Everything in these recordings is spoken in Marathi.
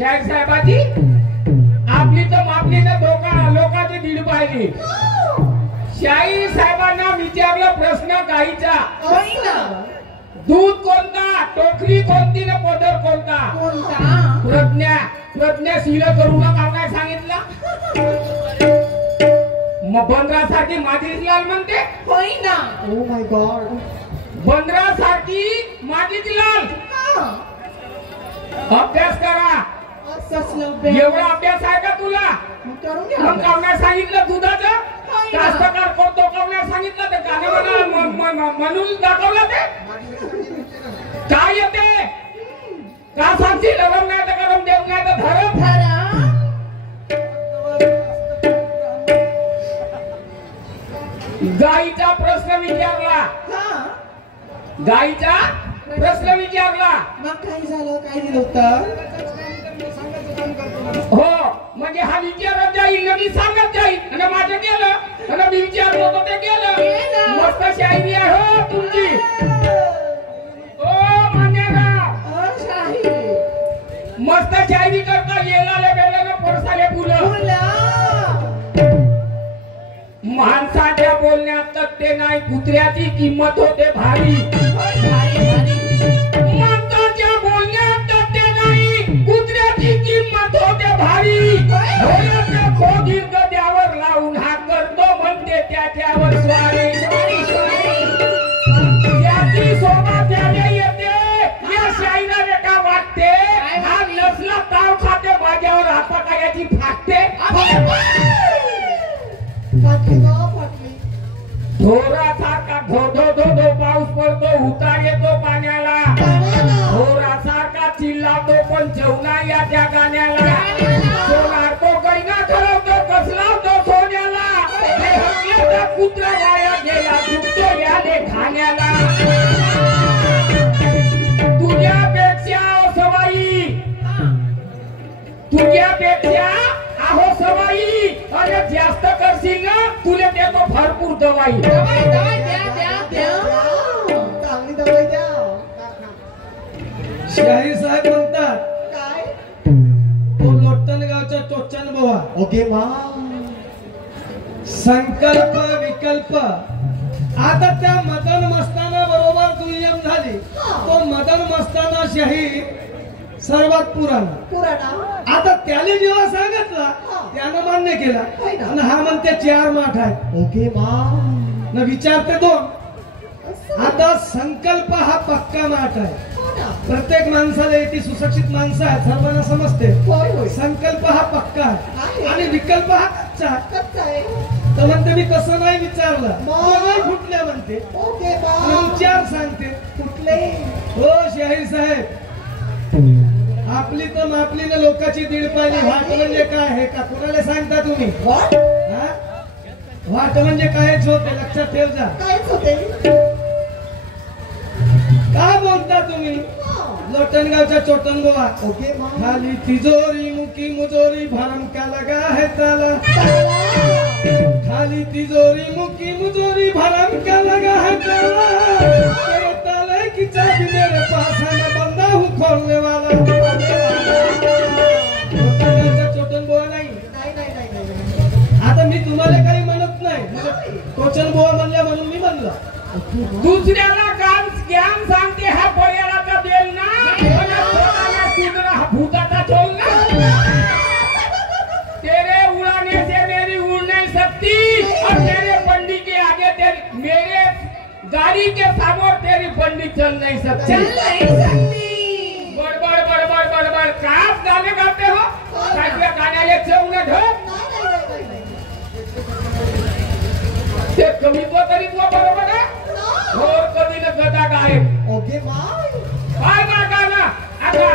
शाहीर साहेबाची आपली तर मापली ना लोकांची दीड पाहिली. शाहीर साहेबांना विचारलं प्रश्न गाईचा, दूध कोणता, टोकरी कोणती ना पदर कोणता? प्रज्ञाशील करू नका काय सांगितलं. मग बंदरासाठी माजिदलाल म्हणते होई ना. ओ माय गॉड, बंदरासाठी माजिदलाल. अभ्यास करा. एवढा अभ्यास आहे का तुला? मग कावण्या सांगितलं दुधाचं, कास्तकार करतो कावण्या सांगितलं तर गाणं म्हणून दाखवलं ते काय येते का सांगशील? गरम नाही तर गरम, देव नाही तर धरम. गाईचा प्रश्न विचारला, गाईचा प्रश्न विचारला. मग काय झालं, काय दिलं उत्तर? हो म्हणजे हा विचारत जाईल ना, मी सांगत जाईल. आणि माझं गेलं आणि मी विचारलं होतं ते गेलं. मस्त शायरी आहे हो तुमची. ओ मान्यराव, मस्त शायरी करता. येलाले बेलाने पडसाले फुलं. माणसाच्या बोलण्यात तथ्य नाही, कुत्र्याची किंमत होते भारी. माणसाच्या बोलण्यात तथ्य नाही, कुत्र्याची किंमत होते भारी. गद्यावर लावून हा करतो म्हणते त्याच्यावर स्वारी. त्याची शोभा त्याने येते, या शाहीराने का वाटते. हा नसला ताव खाते, माझ्यावर हाता कायाची फाटते. ढोरासारखा धो धो धो धो पाऊस पडतो, उतार येतो पाण्याला. ढोरासारखा चिल्लावतो पण जेवणा या त्या गाण्याला. सोनार तो गैना ठरवतो, कसलावतो सोन्याला. कुत्रा वाया गेला, दुखतो याने खाण्याला. तुझ्यापेक्षा सवाई, तुझ्यापेक्षा आहो सवाई. अरे जास्त करशील ना, तुला देतो भरपूर दवाई. शाहीर साहेब म्हणतात काय? तो लोटणगावचा टोचन बुवा. ओके मा. संकल्प विकल्प. आता त्या मदन मस्ताना बरोबर दुय्यम झाली. तो मदन मस्ताना शाहीर सर्वात पुराणा. आता त्याने जेव्हा सांगितलं त्यानं मान्य केला. आणि हा म्हणते 4 माठ आहे. ओके मा. न विचारते 2. आता संकल्प हा पक्का माठ आहे. प्रत्येक माणसाला येते, सुशिक्षित माणसं आहेत, सर्वांना समजते. संकल्प हा पक्का आहे आणि विकल्प हा कच्चा आहे. तर म्हणते मी तसं नाही विचारलं, नाही फुटल्या म्हणते. ओके विचार सांगते कुठले. हो शाहीर साहेब, आपली तर मापली ना लोकांची दीड पाहिली. वाट म्हणजे काय हे का कुणाला सांगता तुम्ही? वाट म्हणजे कायच होते, लक्षात ठेव जा. कायच होते. काय बोलता तुम्ही? लोटनगावचा चोटन गोवा. ओके मग. खाली तिजोरी मुकी मुजोरी भरम का लगा है ताला. खाली तिजोरी मुकी मुजोरी भरम का लगा है ताला. तेरे ताले की चाबी मेरे पास है, मैं बंदा हूँ खोलने वाला. लोटनगावचा चोटन गोवा नाही. आता मी तुम्हाला काही म्हणत नाही, टोचन गोवा म्हणल्या म्हणून मी म्हणलं. दुसऱ्याला काम ज्ञान सांगते हा पर्याला का देल ना, तुझा भूताचा चोल ना. तेरे उड़ाने से मेरी उड़ नहीं सकती, और तेरे बंडी के आगे तेरी मेरे गाड़ी के सामने तेरी बंडी चल नहीं सकती. बड़बड़ बड़बड़ बड़बड़ काप गाने गाते हो, काय गाण्याला चवणे ढोक ते कमी तो तरी तो बरोबर आहे. और कधी न गदा गायब. ओके मग. काय ना गाना आता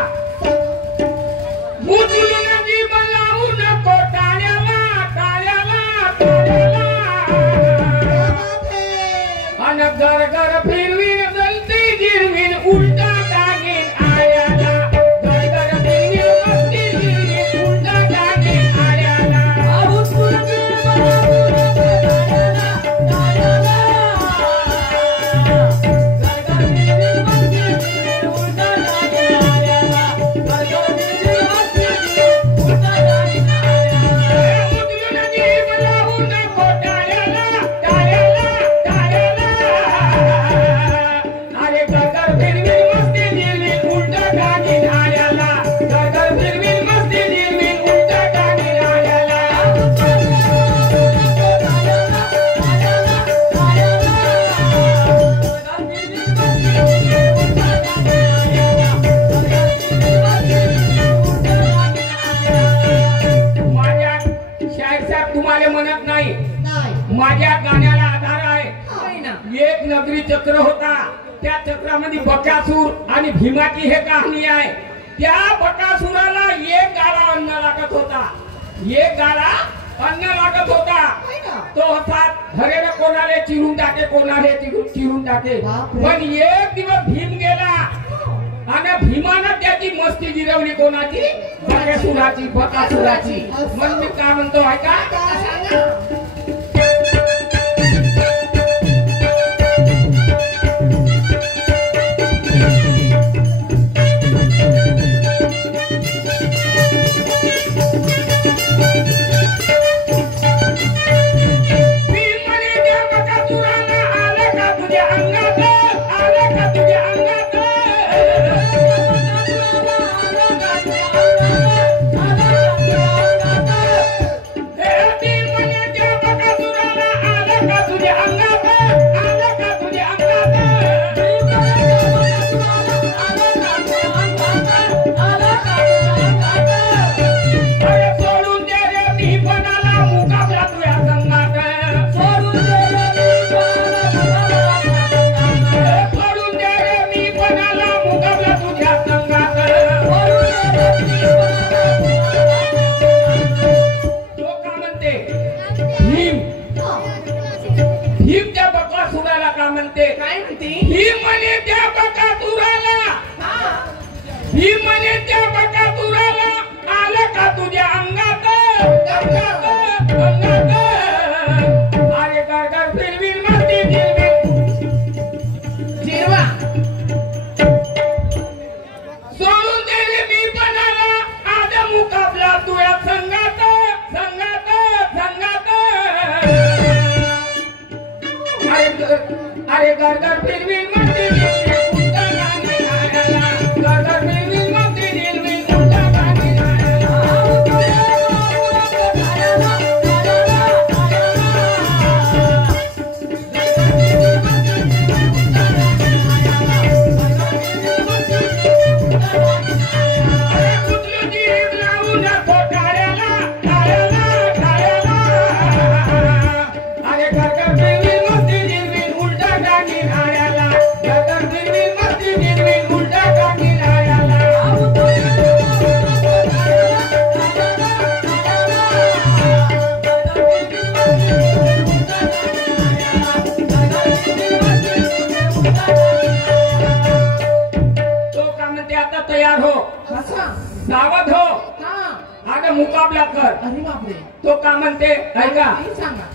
मुजुन जी बनाऊ नको टाळ्याला टाळ्याला टाळ्याला. अन घर घर फिरवीन जलती जिरवीन उलटा टाकीन आयाला. घर घर फिरवीन मस्ती जिरवीन उलटा टाकीन आयाला. माझ्या गाण्याला आधार आहे. एक नगरी चक्र होता, त्या चक्रामध्ये बकासूर आणि भीमाची हे कहाणी आहे. त्या बकासुराला एक गाळा अन्न लागत होता, एक गाळा अन्न लागत होता. तो हातात हरेला कोणाले चिरून टाके, कोणाले चिरून टाके. पण एक दिवस भीम गेला आणि भीमानं त्याची मस्ती जिरवली. कोणाची? बकासुराची. बकासुराची. मग मी काय म्हणतो ऐका. उलटा मुकाबला कर. अरे बापरे. तो का म्हणते ऐका. काही सांगा.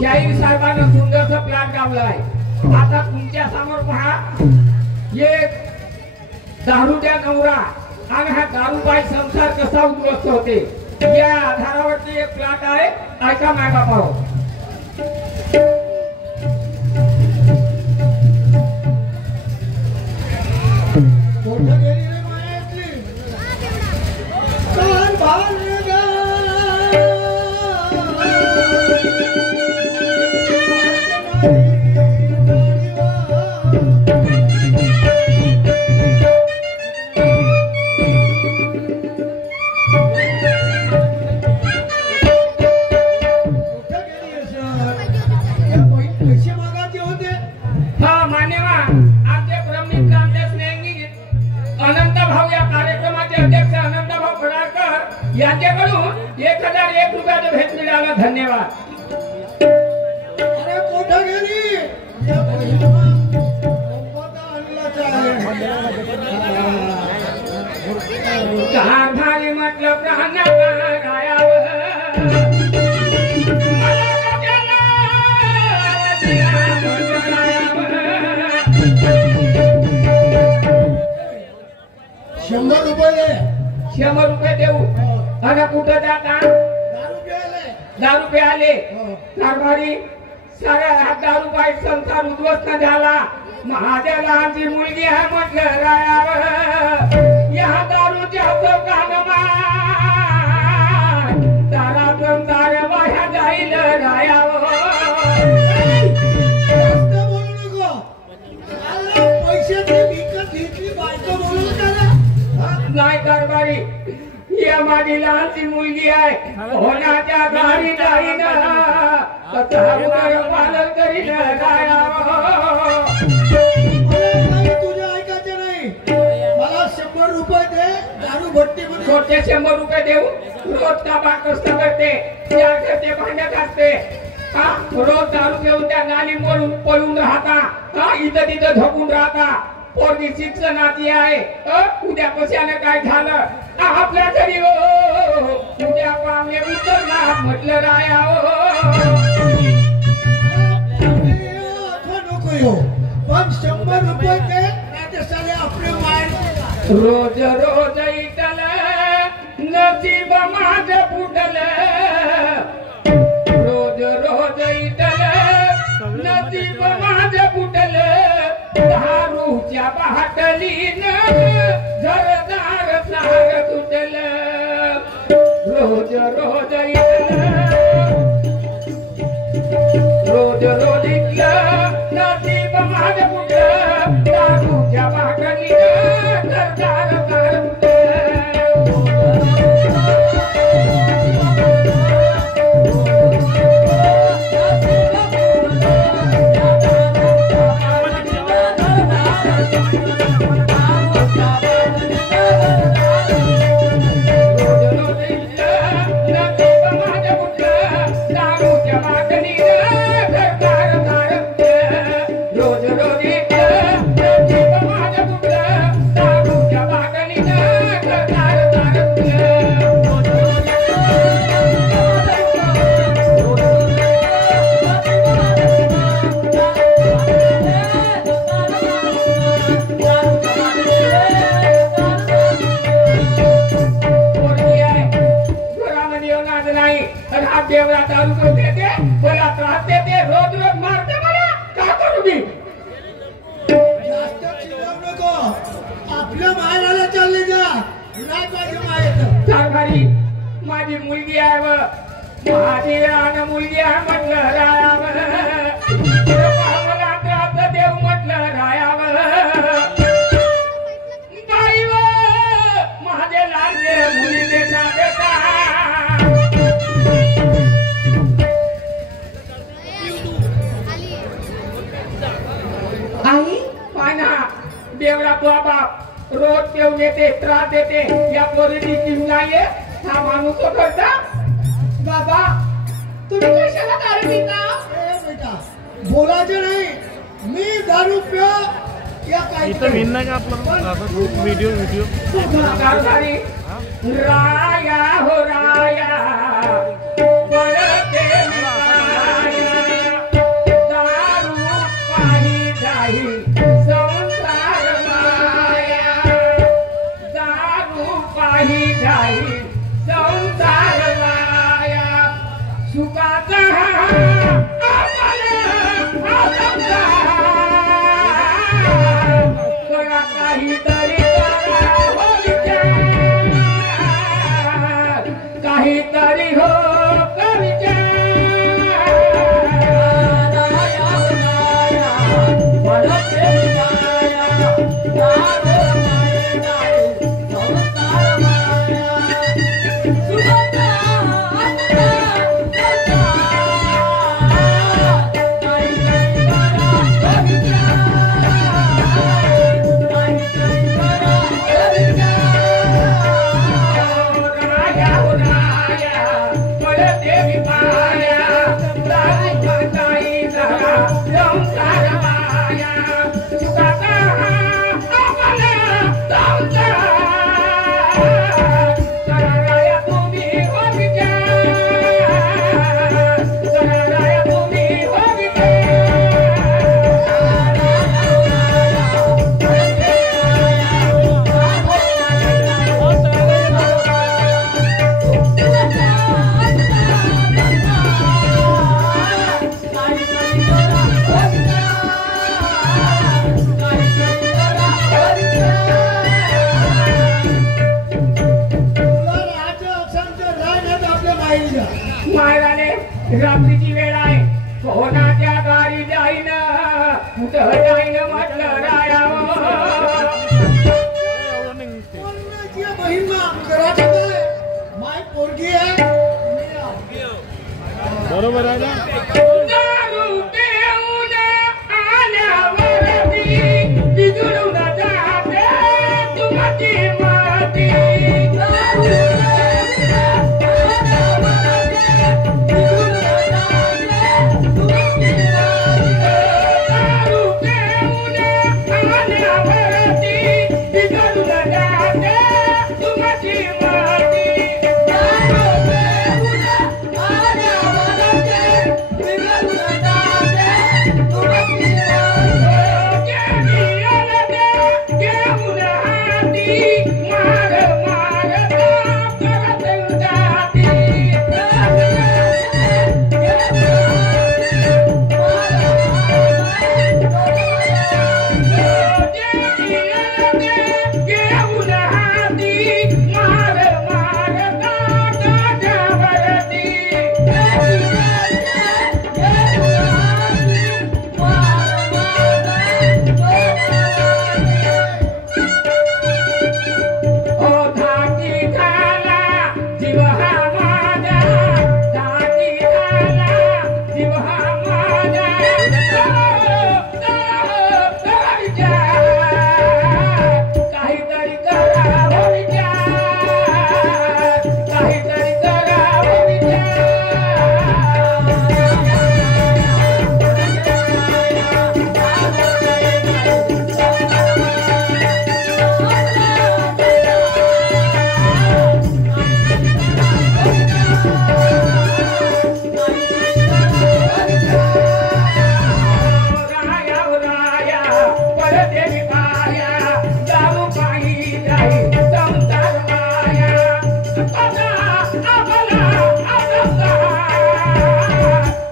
शाहीर साहेबांना सुंदरसा प्लॅन लावलाय. आता तुमच्या समोर पहा एक दारूच्या नवरा आणि हा दारूबाई संसार कसा उद्ध्वस्त होते या आधारावरती एक प्लॅट आहे. ऐका माय बापा. यांच्याकडून 1001 रुपयाचं भेट मिळालं. धन्यवाद. अरे कोठं गेली कारभारी म्हटलं प्राण ₹100 देऊ. आणि कुठं जाता? दारू प्यायले. कारभारी साऱ्या दारू बाई संसार उद्ध्वस्त झाला. माझ्या लहानची मुलगी आहे म्हटलं रायावर या दारूच्या चौकानमा दारातून दार बाह्या जाईल रायावर. नाही कारभारी या माझी लहानची मुलगी आहे. होण्याच्या घरी नाही ना पालन करील तुझ्या ऐकायचं नाही. मला 100 रुपये दे. दारू भट्टी छोटे 100 रुपये देऊ. रोज काबा कष्ट करते त्या घरचे भांड्यात असते. रोज दारू घेऊन त्या नाली मरून पळून राहता. इथं तिथं झोपून राहता. पोरगी शिक्षणाची आहे. उद्या कशाने काय झालं आपल्या घरी उद्या पाहुणे उतरणार म्हटलं राया. पण 100 रुपये दे नाहीतर आपले माय रोज रोज इटल नसीब माझं फुटल. रोज रोज इटल नसीब माझं फुटल. दारूच्या बाटलीन घरदार सार तुटल. रोज रोज इटल नदीत माझ कुठं दारूच्या बाटलीनं करतार कार देवरा दारू करून देते मला त्रास देते रोज रोज मारते मला का करू मी जास्त चिडवू नको आपल्या माहेराला चालले जा नाही पाहिजे माहेर सांगारी माझी मुलगी आहे व माझी रान मुलगी आहे म्हटलं रायाव मला त्रास देव म्हटलं रायाव बाई व माझे लागले मुली देता देता आई पाना देवरा बाबा रोज येऊन येते त्रास देते या पोरीची जीव नाहीये हा माणूस तो करता बाबा तुम्ही कशाला दारू पिता ए बेटा बोलायचं नाही मी दारू पियो या काय इथं विन का आपला व्हिडिओ कारभारी राया हो राया बळते राया, दारू पाही जाई संसार माया, दारू पाही जाई संसार माया, सुखाचा काहीतरी काहीतरी हो रात्रीची वेळ आहे कोणाच्या गाडी जाईन जाईन म्हटलं रायावं महिमा करायचं काय माय पोरगी आहे बरोबर आहे ना दारू पिऊन आल्यावरती बिघडून जाते तुमची माती Bye. देवी पाया दारू पायी जाई संसार माया आपला आपला आपला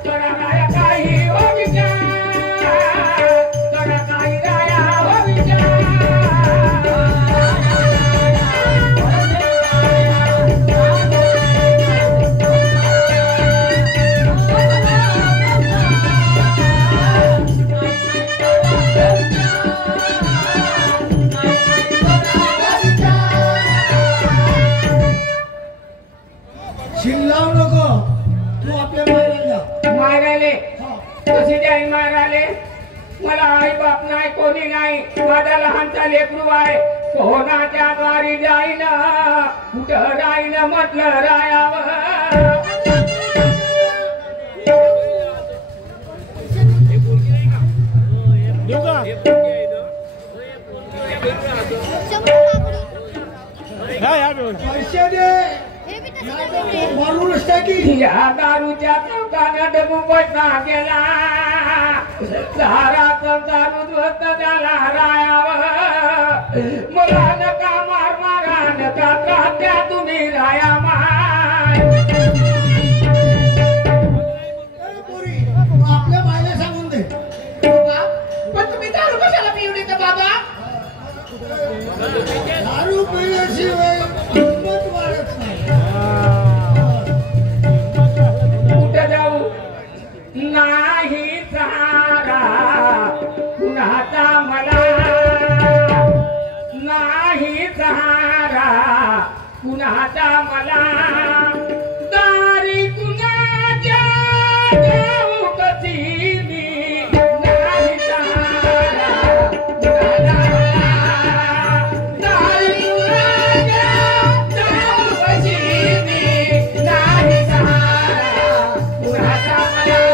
करा राया काही हो विचार करा काही राया हो विचार शिल्लाव नको तू आपल्या मायला जा मारायले कशी जाईल मारायले मला आई बाप नाही कोणी नाही माझा लहानचा लेकरू आहे कोणाच्या द्वारी जाईन कुठं राहीन म्हटलं रायावं देऊ का या व्यवस्थित पैसे दे मारूनच टाकी या दारूच्या चौकानं डबू पैसा गेला सारा दारू ध्वस्त झाला रायावं मला नका मार मारा नका त्या तुम्ही राया माय पोरी आपल्या मायला सांगून दे बाबा पण तुम्ही दारू कशाला पिऊ देता बाबा दारू पिल्याशिवाय हिंमत वाढत नाही कुठं जाऊ नाही सहारा कुणाचा मला नाही सहारा कुणाचा मला दारी कुणाच्या जाऊ कशी मी नाही सहारा कुणाचा मला दारी कुणाच्या जाऊ कशी मी नाही सहारा कुणाचा मला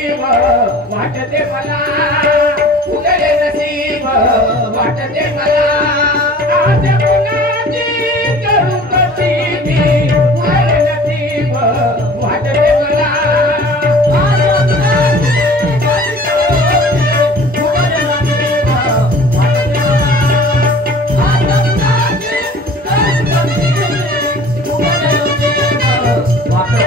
वाटते मला उगले नसीब वाटते मला आज कुणाची करू कशी मी उगले नसीब वाटते मला आज कुणाची कशी उगले नसीब वाटते मला आज कुणाची करू कशी उगले नसीब वाटते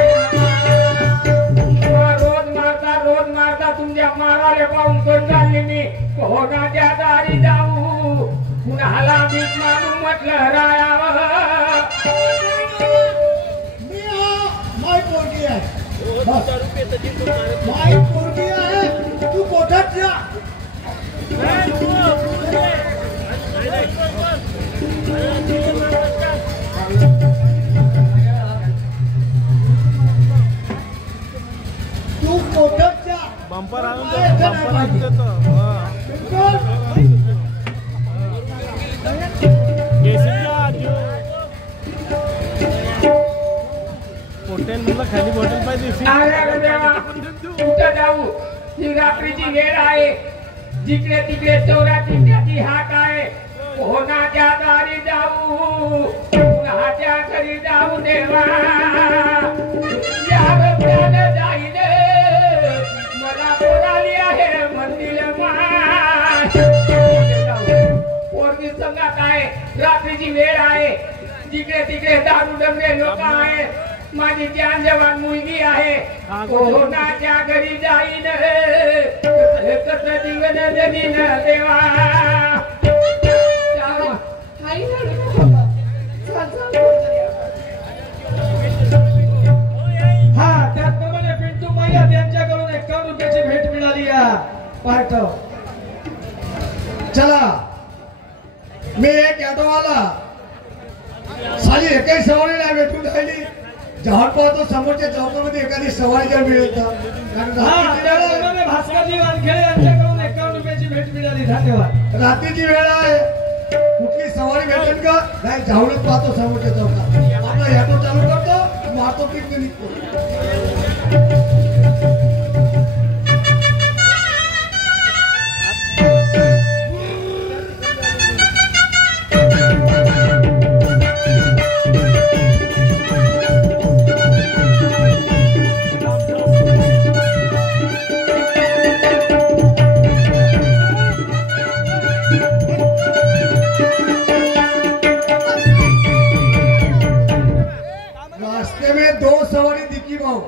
रोज मारता तुमच्या माराले पाहून कोण झाली मी कोणाच्या दारी जाऊ कुणाला भीक मारून म्हटलं रायावं मी माय पोरगी आहे बस. माय पोरगी आहे तू कोठात जा तू कोठात जा बंपर आणून काय येतं नाही बंपर माझी. आणून देतो बिलकुल. केसरीला आजू हॉटेल म्हणलं खाली बॉटल पाहिजे अरे देवा कुठं जाऊ ही रात्रीची वेळ आहे जिकडे तिकडे चोराची हाक आहे कोणाच्या दारी जाऊ कुणाच्या घरी जाऊ देवा या रस्त्यानं जाईल मला कोणाली आहे मंदिर पोरगी संघात आहे रात्रीची वेळ आहे जिकडे तिकडे दारू डंगरे लोक आहेत माझी जान जवान मुलगी आहे कोणाच्या घरी जाईन कस जीवन जगीन देवा आई रडू नको बाबा. चल, चल, बोल तरी. पार्ट. चला मी एक ऑटोवाला साली एकाही सवारी नाही भेटून राहिली. जहाज पाहतो समोरच्या चौकामध्ये एखादी सवारी जर मिळेल तर. कारण भास्करजी वानखेडे यांच्याकडून 51 रुपयाची भेट मिळाली. धन्यवाद. रात्रीची वेळ आहे, कुठली सवारी भेटेल का नाही जाऊनच पाहतो समोरच्या चौकात. आपला ऑटो चालू करतो, मारतो तिथे निघतो. रास्ते में 2 सवारी दिखी भाऊ.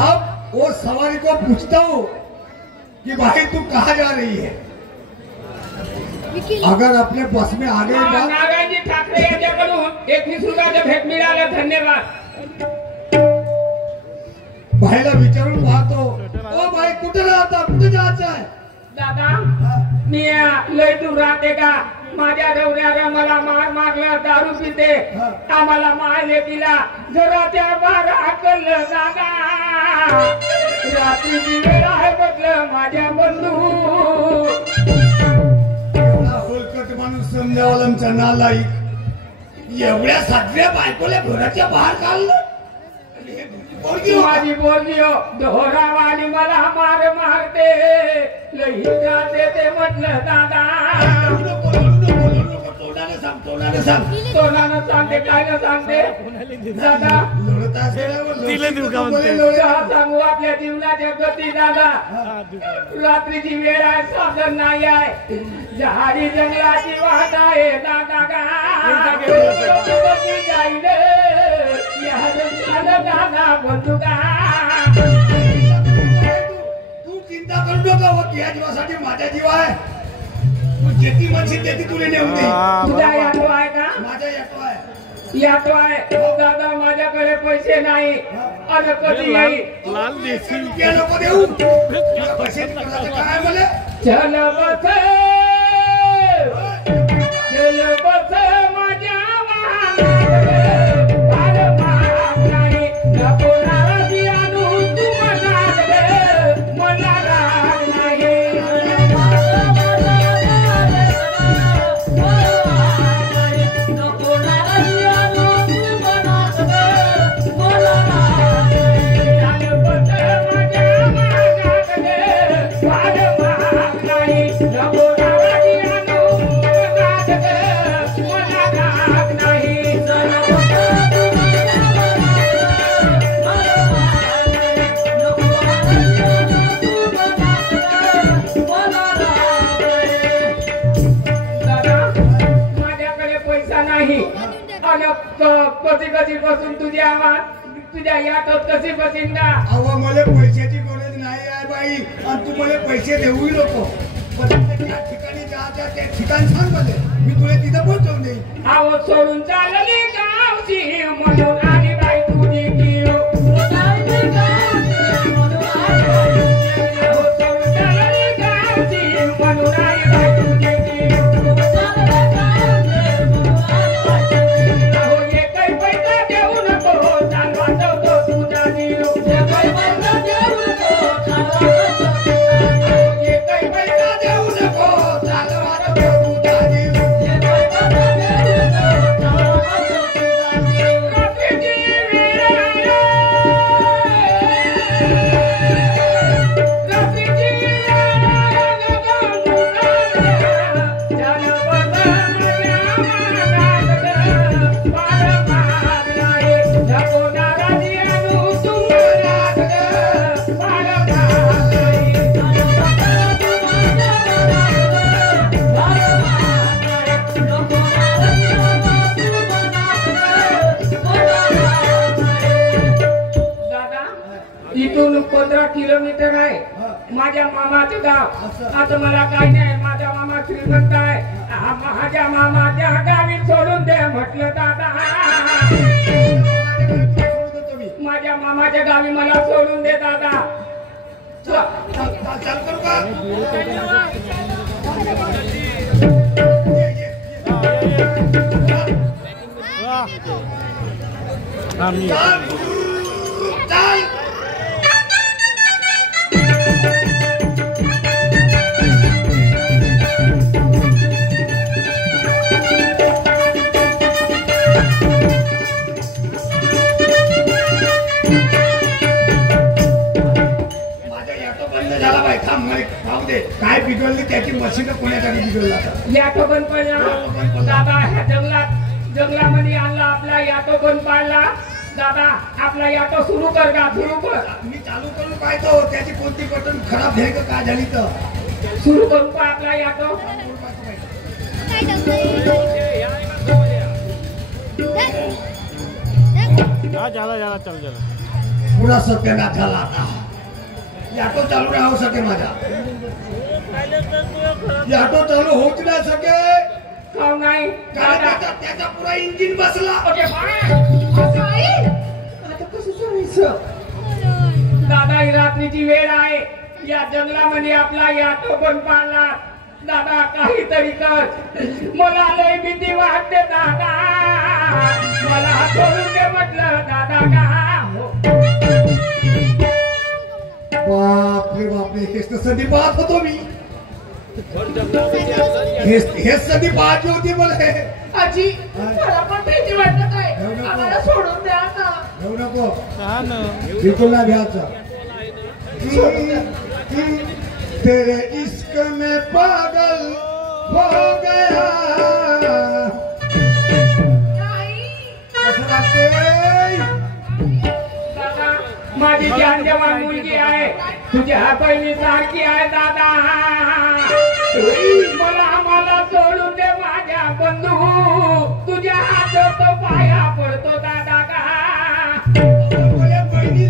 अब वो सवारी को पूछता हूँ कि भाई तू कहाँ जा रही है. अगर अपने बस में आ गई बात. नारायणजी ठाकरे यांच्याकडून 21 रुपयाचं भेट मिळालं. धन्यवाद. भाईला विचारून पाहतो, ओ भाई कुठे राहता, कुठे जायचं आहे. दादा मी लय दूर राहते का. माझ्या रवऱ्याला मला मारला, दारू पिते. आम्हाला मारले तिला जरा त्या बार हाकललं दादा. रात्रीची वेळ आहे म्हटलं माझ्या बंधू. होलकट माणूस समजावाला नालायक. एवढ्या साध्या बायकोला घराच्या बाहेर काढलं. माझी बोलली दोहरावानी मला मारते. लई त्रास देते म्हटलं दादा. तोंडानं सांगते काय न सांगते दादा. सांगू आपल्या जीवनाच्या गती दादा. रात्रीची वेळ आहे, साधन नाही आहे. जहारी जंगलाची वाट आहे दादा का. जाईल दादा बंधू का. तू चिंता करू नका. या जीवासाठी माझ्या जीव आहे. तू जेती म्हणशील तेती तुला नेऊन दे. तुझा याटो आहे का. माझा याटो आहे. याटो आहे दादा. माझ्याकडे पैसे नाही. आणि कधी येईल. लाल देसी रुपया नको देऊ. पैसे काय बोले. चल बस चल बस माझ्या कशी बसून तुझ्या याटोत कशी बसीन ना. अहो मला पैशाची गरज नाही आहे बाई. आणि तू मला पैसे देऊही नको. पण त्या ठिकाणी जायचं त्या ठिकाण सांग मला. मी तुला तिथं पोहोचवून देईन. आहो सोडून चालली गावची म्हणून आली बाई तुझी जीव. आहो सोडून चालली गावची म्हणून आली बाई तुझी जीव. आहो एकही पैसा देऊ नको चाल वाचवतो तुझा जीव. एकही पैसा देऊ नको चाल वाचवतो. एकही पैसा देऊ नको चाल वाचवतो तुझा जीव. इथून 15 किलोमीटर आहे माझ्या मामाचं गाव. आता मला काही नाही. माझा मामा श्रीमंत आहे. माझ्या मामाच्या गावी सोडून दे म्हटलं दादा. माझ्या मामाच्या गावी मला सोडून दे दादा. चाल करू का आम्ही चाल चाल काय बिघडली त्याची मशीन कोणाकडे बिघडला याटो बंद पडला दादा ह्या जंगलामध्ये आणला आपला याटो बंद पाडला दादा आपला याटो सुरू कर का सुरू कर मी चालू करून पाहतो त्याची कोणती बटन खराब झाली का काय झाली तर सुरू करू का आपला याटो हा झाला चल पुरा सत्यानाश झाला आता याटो चालू नाही होऊ सके माझा याटो चालू होऊच नाही सके काव नाही कारण दादा त्याचा पुरा इंजिन बसला ओके बाय आता कसं करायचं दादा ही रात्रीची वेळ आहे या जंगलामध्ये आपला याटो बंद पाडला दादा काहीतरी कर मला लय भीती वाटते दादा मला सोडून दे म्हटलं दादा का हो. बापरे बापरे हेच तर सदी पाहत होतो मी हेच सदी पाहायची होती मला आजी मला पण भीती वाटत आहे आम्हाला सोडून द्या ना घेऊ नको हा ना बिलकुल नाही भ्यायचं तेरे इश्क में पागल हो गया कसं लागते दादा माझी जान जवान मुलगी आहे तुझ्या बहिणी सारखी आहे दादा मला सोडून दे माझ्या बंधू तुझ्या हात पाया पडतो दादा का मला बहिणी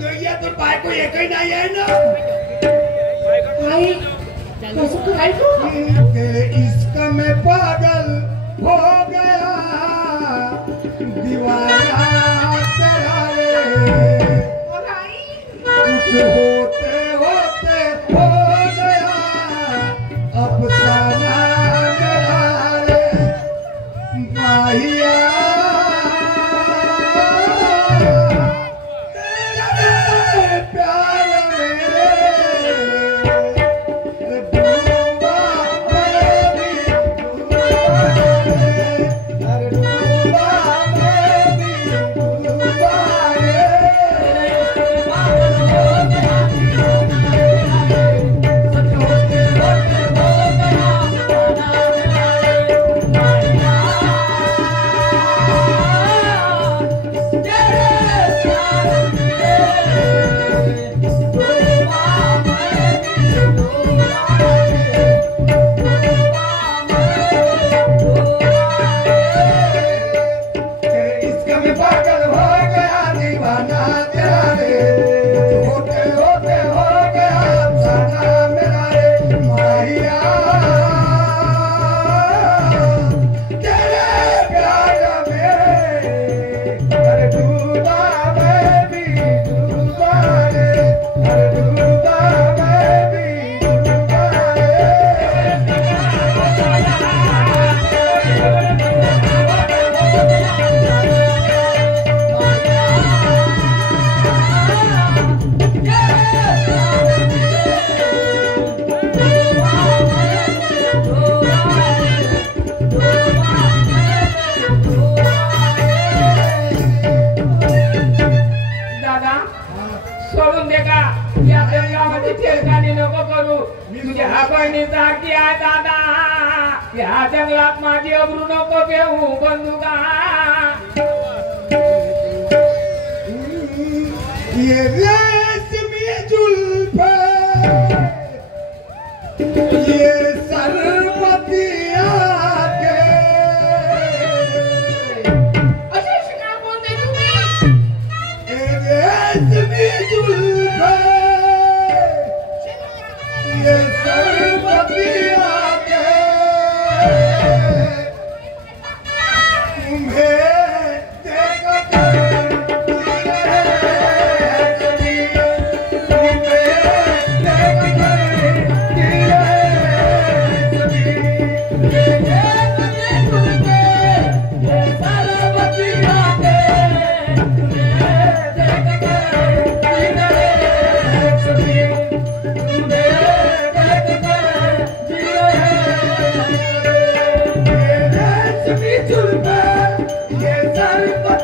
लोहिया तर बायको एकही नाही आहे ना आई कसं करायचं तेरे इश्क में पागल हो गया दीवाना तेरा रे कुछ होते होते हो गया अफसाना मेरा रे माहिया तेरे प्यार मेरे डूबा मैं भी डूबा सोडून दे का या जंगलामध्ये छेडखानी नको करू तुझ्या बहिणीचा की आहे दादा या जंगलात माझी अब्रू नको घेऊ बंधुका ये रेशमी जुल्फे ये सरबतिया के अशी काय बोलताय तुम्ही ये रेशमी जुल्फे ये सरबतिया के तुम्हें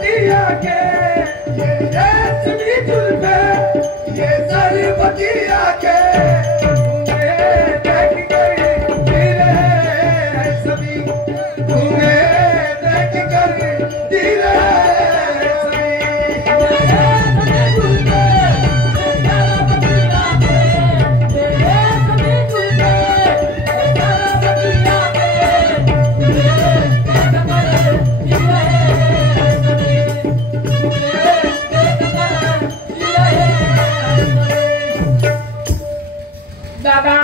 बतिया के ये रेशमी जुल्फे ये सारी बतिया के तुम्हें देख कर दिल है सभी तुम्हें देख कर दिल है दादा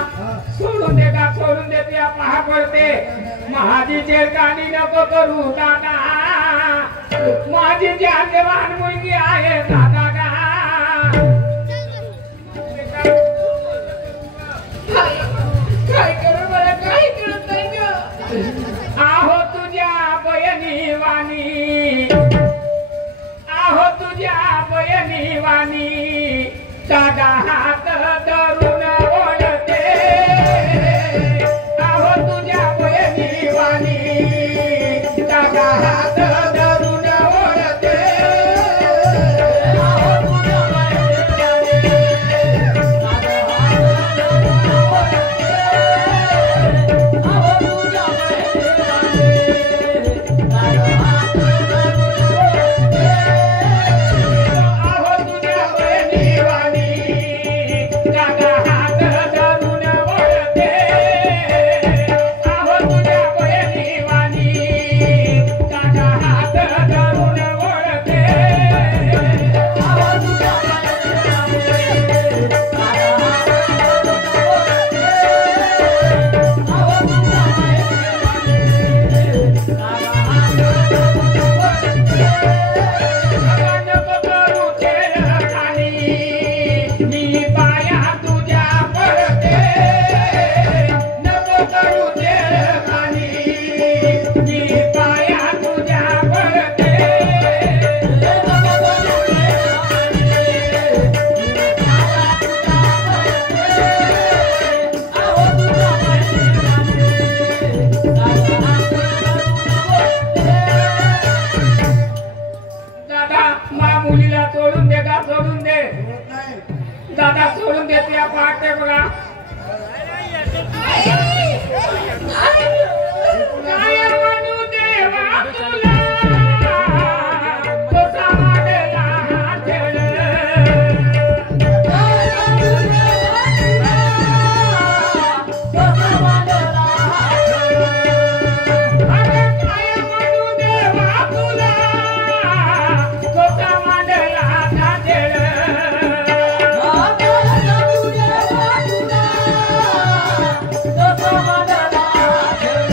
सोडून दे त्या पहा पडते माझी चेडकानी नको करू दादा माझी जागवान मुलगी आहे दादा गा काय करू मला काही कळत नाही ग आहो तुझ्या बयनी वाणी आहो तुझ्या बयनी वाणी दादा हात धरून ओढते आहो तुझ्या बयनी वाणी दादा हात धरून ओढते आहो तुझ्या बयनी दादा सोडून देते या पाहते बघा काय म्हणू देवा तुला कसा वाढला खेळ अरे काय म्हणू देवा तुला कसा वाढला खेळ Come on,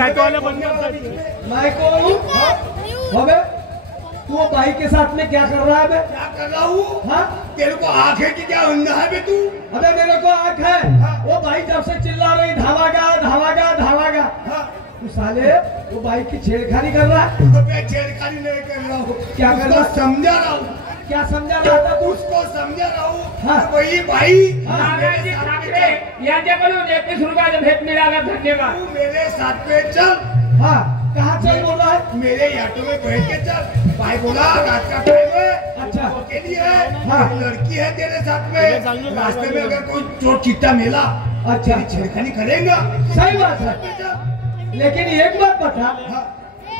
ऑटो वाले बंद कर दे। मैं कौन हूँ? अबे तू भाई के साथ में क्या कर रहा है बे? क्या कर रहा हूँ? हाँ तेरे को आँख है कि क्या अंधा है बे तू? अबे मेरे को आँख है। वो भाई जब से चिल्ला रही धावागा धावागा धावागा, हाँ, तू साले वो भाई की छेड़खानी कर रहा है। मैं छेड़खानी नहीं कर रहा हूँ। क्या कर रहा? उसको समझा रहा हूँ। क्या समझा रहा था तू? उसको समझा रहा हूँ। हाँ। वही भाई नानाजी ठाकरे यांच्याकडून 31 रुपयाचा भेट मिळाला, धन्यवाद. तू मेरे साथ में चल। हाँ कहाँ चल बोल रहा है? मेरे ऑटो में बैठ के चल। भाई बोला रात का टाइम है, अच्छा के लिए है। हाँ। एक लड़की है तेरे साथ में, रास्ते में अगर कोई चोट चिट्टा मिला, अच्छा तेरी छेड़खानी करेगा। सही बात है, लेकिन एक बात बता, हाँ,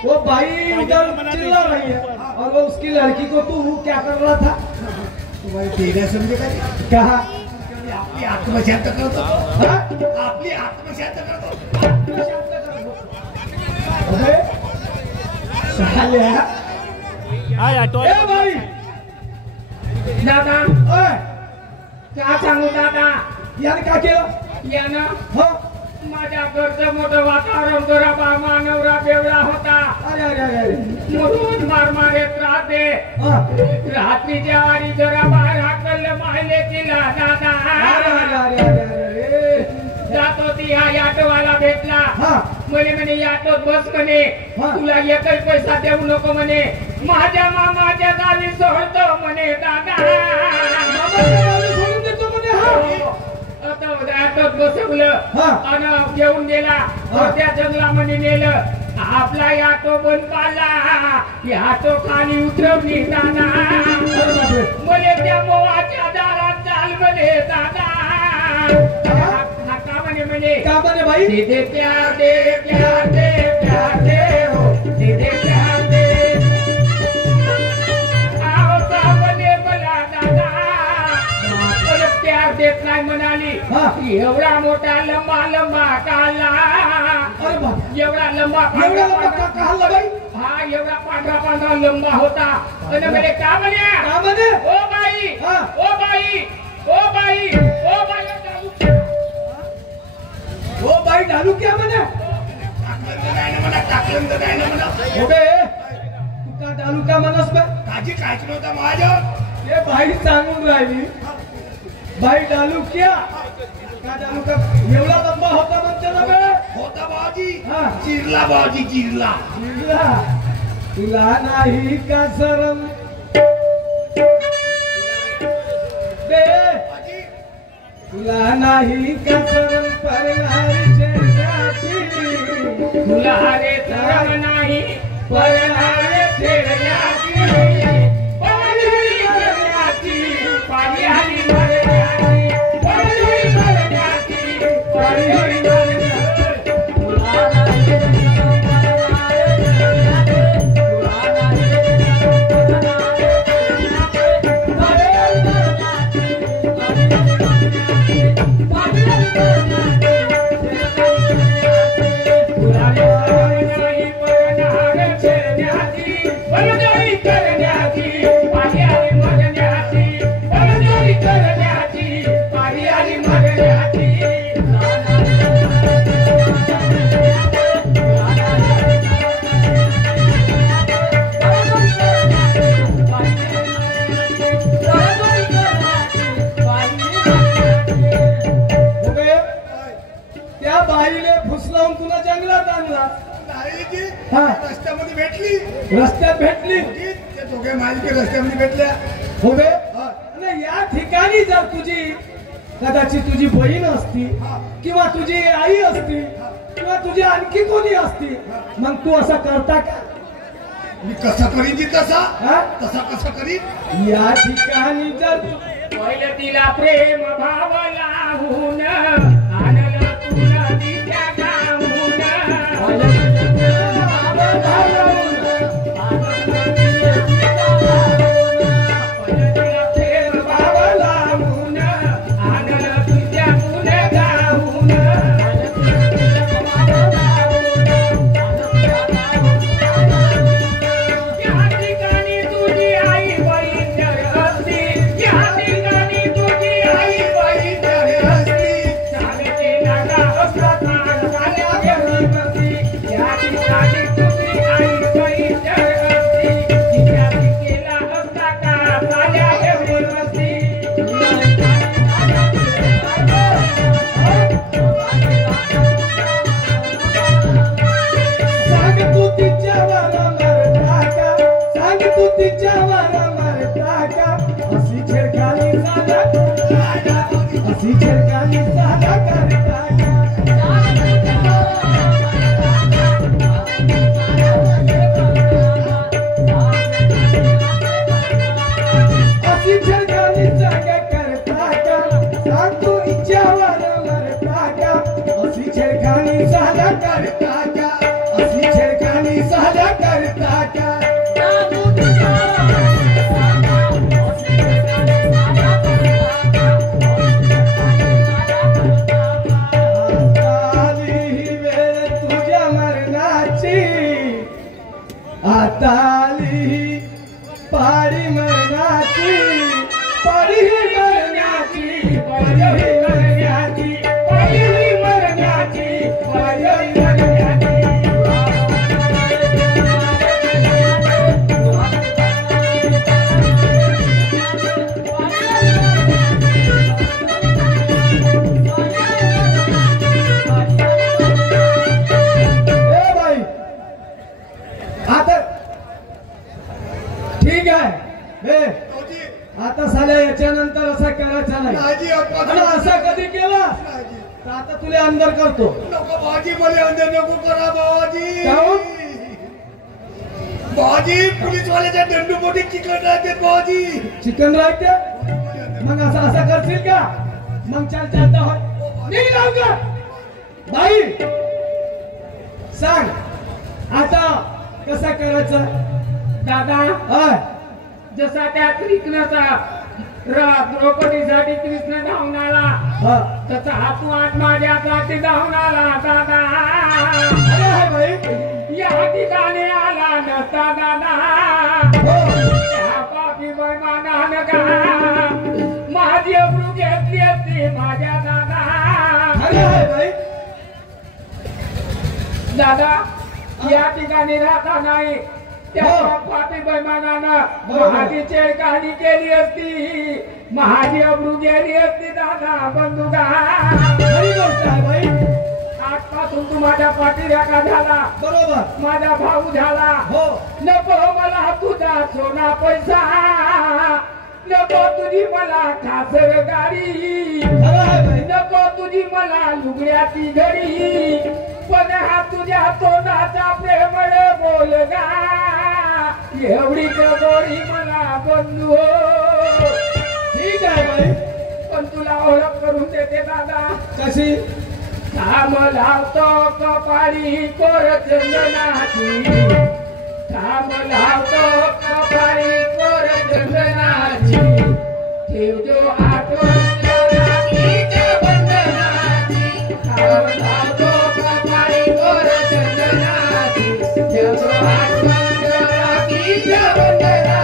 वो भाई उधर चिल्ला रही है और वो उसकी लड़की को तू क्या कर रहा था? तुम्हारे तेरे समझेगा कहा? आपली आत्मशांत करतो, हाँ? आपली आत्मशांत करतो। अबे साले हाँ ऑटो ए वाले भाई, दादा ओए काय सांगू दादा, याने क्या केलं? यानं हाँ? माझ्या घरचं मोठं वातावरण जरा मानवरा बेवडा होता. अरे अरे अरे अरे म्हणून मारमारेत राहते. हाँ? रात्रीच्या वारी जरा बाहेर हाकललं माहिले तिला दादा. अरे अरे अरे अरे अरे जात होती हा ऑटोवाला भेटला. हाँ? म्हणे ऑटोत बस म्हणे, हा. तुला एकही पैसा देऊ नको म्हणे, माझ्या मामाच्या गावी सोडतो म्हणे दादा. मामाच्या गावी सोडून देतो म्हणे. हा? आता ऑटोत बसवलं हा. आणि घेऊन गेला. हा. त्या जंगलामध्ये नेलं. आपला ऑटो बंद पाडला. ऑटो खाली उतरवली दादा. अरे बापरे. म्हणे त्या मोवाच्या दारात चाल म्हणे दादा. हाका म्हणे क्या बने भाई? दे प्यार दे प्यार दे प्यार दे हो दे प्यार दे. आओ सावने मला दादा. परत प्यार देत नाही म्हणाली. हा. एवढा मोठा लंबा लंबा काला. अरे बाप, एवढा लंबा एवढा लंबा का हल्ला भाई? हा एवढा पांढरा पांढरा लंबा होता. आणि म्हणे का म्हणे, क्या बने? ओ बाई हा. O by O by O by. वो भाई डालू क्या बने? टाकलं नाही ना म्हणा, टाकलं तर नाही ना म्हणा. अबे तू का डालू का मनस बे? काजी काहीच नव्हतं माझ्यावर. ये भाई सांगून राहिली, भाई डालू क्या? का डालू का? एवढा लंबा होता म्हणते ना बे? होता बाजी, हा. चिरला बाजी चिरला. चिडला. तुला नाही का शरम बे? बाजी, तुला नाही का शरम परणारी चेहऱ्याची? तुला रे शरम नाही परणारे छेडण्याची. पाणी भरण्याची पाणी आली भरण्याची पाणी भरण्याची पाणी भरण्याची. तुला नाही शरम परणारे छेडण्याची. तुला नाही शरम परणारे छेडण्याची. पाणी भरण्याची तुला नाही परणारे छेडण्याची. परणारी करण्याची पाणी आली मरण्याची. परणारी करण्याची पाणी आली मरण्याची. अबे, त्या बाईले फुसलावून तुला जंगलात आणला. नारळीची हा. रस्त्यामध्ये भेटली. रस्त्यात भेटली. ते दोघे मालिके रस्त्यामध्ये भेटल्या. होबे, हा. आणि या ठिकाणी जर तुझी कदाचित तुझी बहीण असती हा. किंवा तुझी आई असती किंवा तुझी आणखी कोणी असती, मग तू असं करता का? मी कसा करीन जी तसा, हा? तसा कसा करीन. या ठिकाणी जर पहिलं तिला प्रेम भाव लावून आणलं तुला तिच्या गावून. पहिलं तिला प्रेम भाव लावून आणलं तुझ्या गावून. या ठिकाणी तुझी आई बहीण जर असती. या ठिकाणी तुझी आई बहीण जर असती. आताली पाडी मरणाची पाडी मरण्याची पाडी मरण्याची पाडी मरण्याची पाडी मरण्याची आता साल्या याच्यानंतर असा करायचा नाही आणि असा कधी केला तर आता तुला अंदर करतो. नको भाजी मला अंदर नको करा भाजी. काहून? भाजी पोलीसवाल्याच्या दंडू मोठी चिकन राहते भाजी. चिकन राहते मग असं असं करशील का? मग चाल चालता हो नाही जाऊ का बाई सांग आता कसा करायचा दादा जसा त्या कृष्णाचा द्रौपदीसाठी कृष्ण धावून आला तसा हातू आठ माझ्यासाठी धावून आला दादा. या ठिकाणी आला नसता दादा पापी बैमानानं का माझी अब्रू घेतली असती माझ्या दादा. दादा या ठिकाणी राहता नाही त्या पापी बैमानानं महाजी छेडखानी केली असती महाजी अब्रू गेली असती दादा बंधुका. आजपासून तू माझ्या पाठीराखा झाला बरोबर माझा भाऊ झाला. नको मला तुझा सोना पैसा नको तुझी मला खासर गाडी नको तुझी मला लुगड्याची घडी पण हा तुझ्या तोंडाचा प्रेमळ बोलगा एवढी गोडी मला बंधू. ठीक आहे बाई पण तुला ओळख करून देते दादा. कशी? काम लावतो कपाळी कोर चंदनाची काम लावतो कपाळी कोर चंदनाची ठेवतो आठवण राखीच्या बंधनाची. काम लावतो कपाळी कोर चंदनाची ठेवतो आठवण राखीच्या बंधनाची.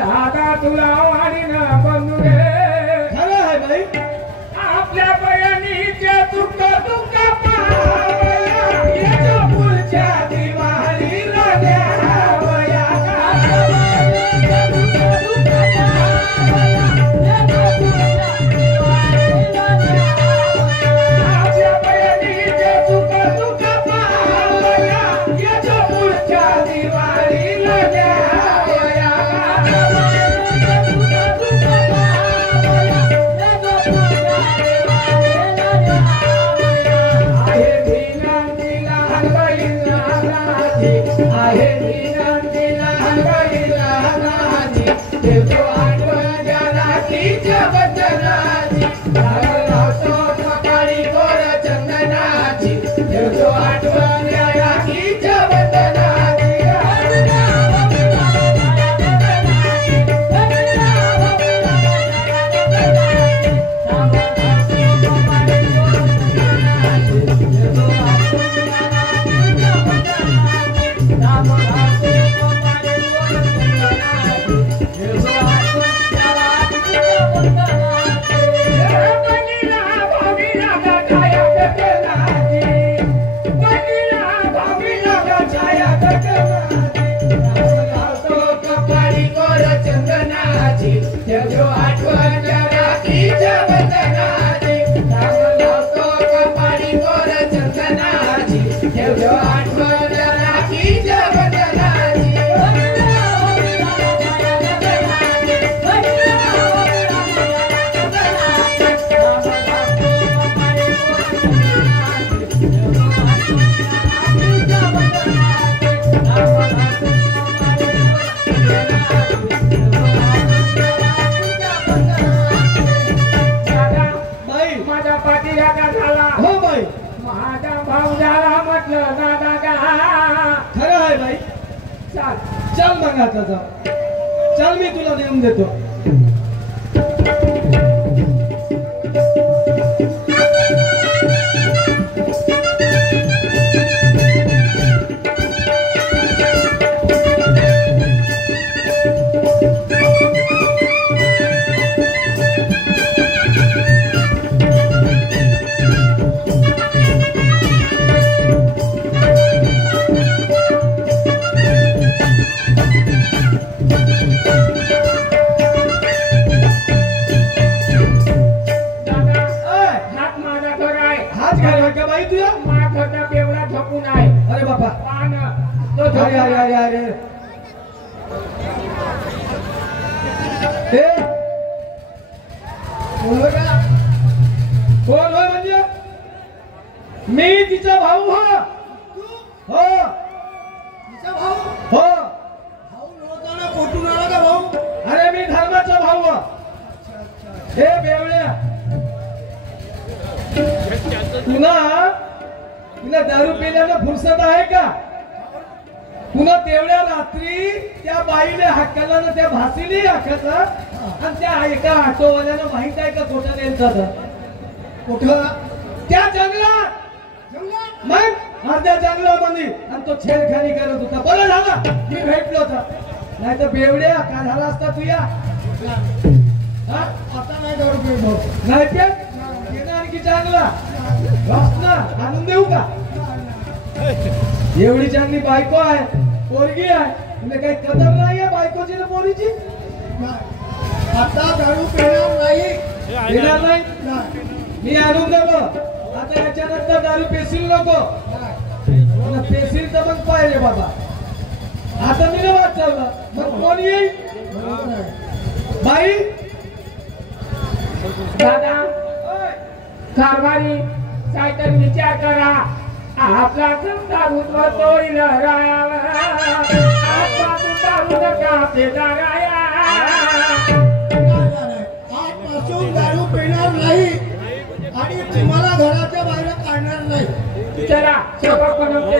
दादा तुला वाढीन बंधू रे खरं आहे बाई. आपल्या बहिणीच्या दुःख दुःख पाहावया पुढच्या दिवाळीला द्यावया. आपल्या बहिणीच्या दुःख दुःख पाहावया याच्या पुढच्या दिवाळीला द्यावया. आठवण राखीच्या बंधनाची. ठेवजो आठवण राखीच्या बंधनाची थांबलो तो कपाळी मोर चंदनाची ठेवजो आठवण राखीच्या बंधनाची माझा पाठीला का झाला हो बाई माझा भाऊ झाला म्हटलं दादा का खरं आहे बाई चाल चल मग आता जा चल मी तुला नेऊन देतो अरे बापा अरे अरे अरे अरे कोण होय म्हणजे मी तिचा भाऊ हो हो तिचा भाऊ हो भाऊ नव्हता कोटून आला का भाऊ अरे मी धर्माचा भाऊ हो हे बेवड्या तुला दारू पिल्यानं फुरसत आहे का पुन्हा तेवढ्या रात्री त्या बाईने हाकला ना त्या भासीने हाकला आणि त्या एका ऑटोवाल्यानं माहित आहे का कुठं नेलं कुठं त्या जंगलात मग अर्ध्या जंगलामध्ये आणि तो छेडखानी करत होता बरं झाला मी भेटलो होता नाही तर बेवड्या काय झाला असता तुया आता नाही दारू पित भाऊ नाही पेट आणखी चांगला वासना आणून देऊ का एवढी चांगली बायको आहे पोरगी आहे म्हणजे काही कदर नाही आहे बायकोची ना पोरीची आता दारू पिणार नाही येणार नाही मी आणून देतो आता याच्यानंतर दारू पेशील नको पेशील तर मग पाहिजे बाबा आता मी वाट चालला मग कोण येईल बाई दादा कारभारी काहीतरी विचार करा आपला दारू तोडील आजपासून दारू पिणार नाही आणि तुम्हाला घराच्या बाहेर काढणार नाही चला सभा बनवते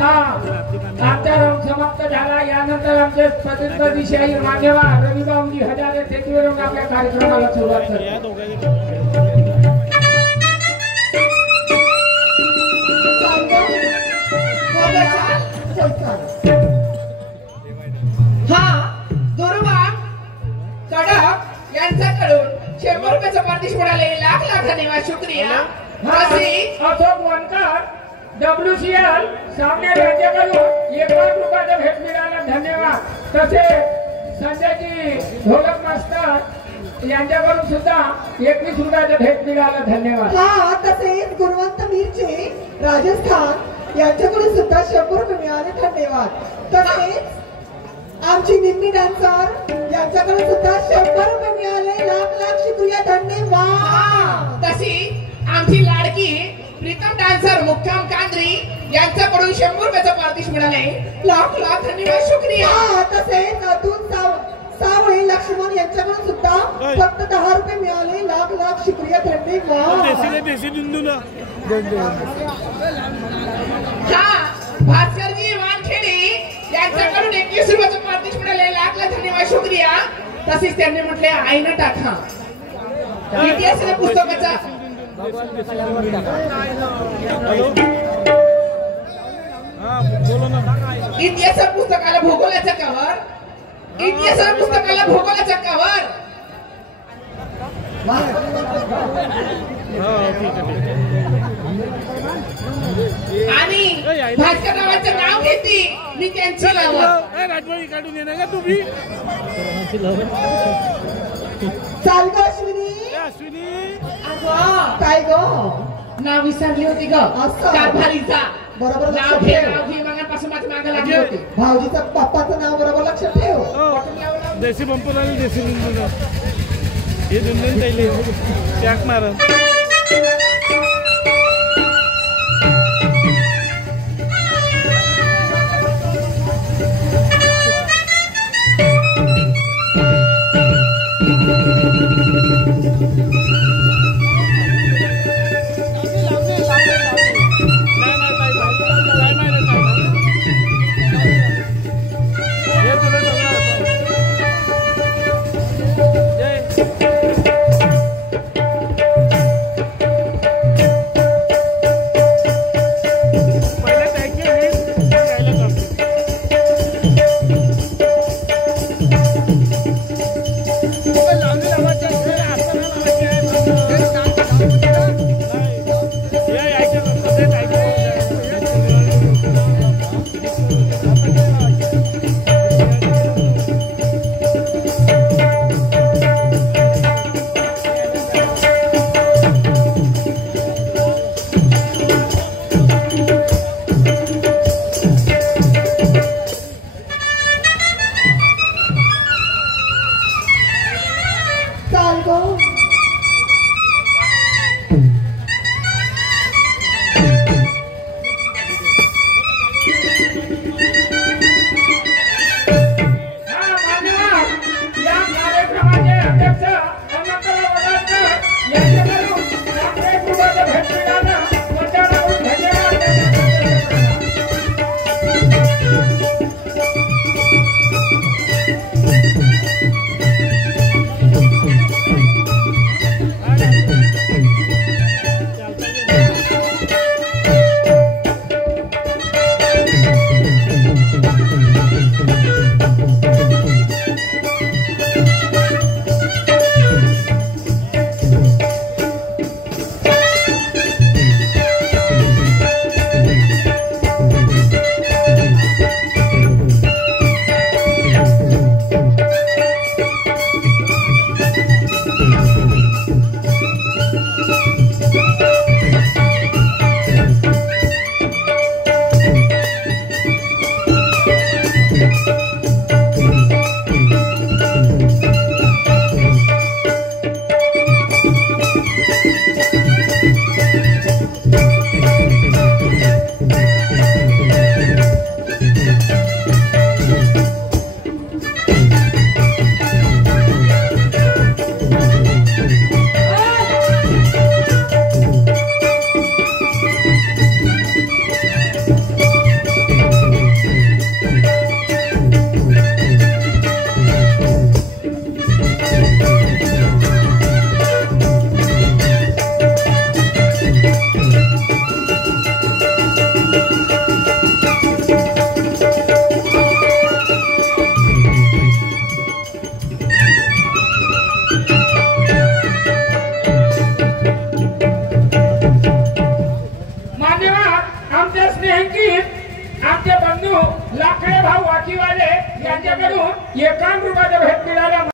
आमचा रंग समाप्त झाला यानंतर आमचे प्रतिनिधी मान्यवर रविभाऊजी हजारे ठेकीवरून आपल्या कार्यक्रमाला सुरुवात करतो हा दुर्वा कडक यांच्याकडून 100 रुपयाचं पारितोषिक मिळाले लाख लाख धन्यवाद शुक्रिया अशोक वनकर WCL सामने यांच्याकडून 1 लाख रुपयाचा भेट मिळाला धन्यवाद तसे संजयजी ढोलक मास्टर यांच्याकडून सुद्धा 21 रुपयाचा भेट मिळाला धन्यवाद हा तसेच गुणवंत मिरचे राजस्थान यांच्याकडून सुद्धा 100 रुपये मिळाले धन्यवाद तसेच आमची निम्मी डान्सर यांच्याकडून सुद्धा 100 रुपये मिळाले लाख लाख शुक्रिया धन्यवाद तशी आमची लाडकी प्रीतम डान्सर मुक्काम कांद्री यांच्याकडून 100 रुपयाचं पारितोषिक मिळाले लाख लाख धन्यवाद शुक्रिया तसेच अतुल सावळे लक्ष्मण यांच्याकडून सुद्धा फक्त 10 रुपये मिळाले लाख लाख शुक्रिया धन्यवाद हा भास्करजी वानखेडे यांच्याकडून 21 रुपयाचं पारितोषिक मिळाले लाख लाख धन्यवाद शुक्रिया तसेच त्यांनी म्हटले आईनं टाका इतिहासाच्या पुस्तकाचा इतिहास पुस्तकाला भूगोलाचा कवर इतिहास पुस्तकाला भूगोलाचा कवर आणि भास्कररावांचं नाव घेते मी त्यांची नाव काढून येणार का तुम्ही चाल ग अश्विनी. अगं काय ग? नाव विसरली होती ग. असं. कारभारीचा बरोबर नाव लक्षात घे ठेव. नाव घे मागापासून माझ्या मागे लागली होती. भाऊजीचं पप्पाचं नाव बरोबर लक्षात ठेव. देशी पंपून आणि देशी लिंबू हे दोन पहिले पॅक मार. Thank you.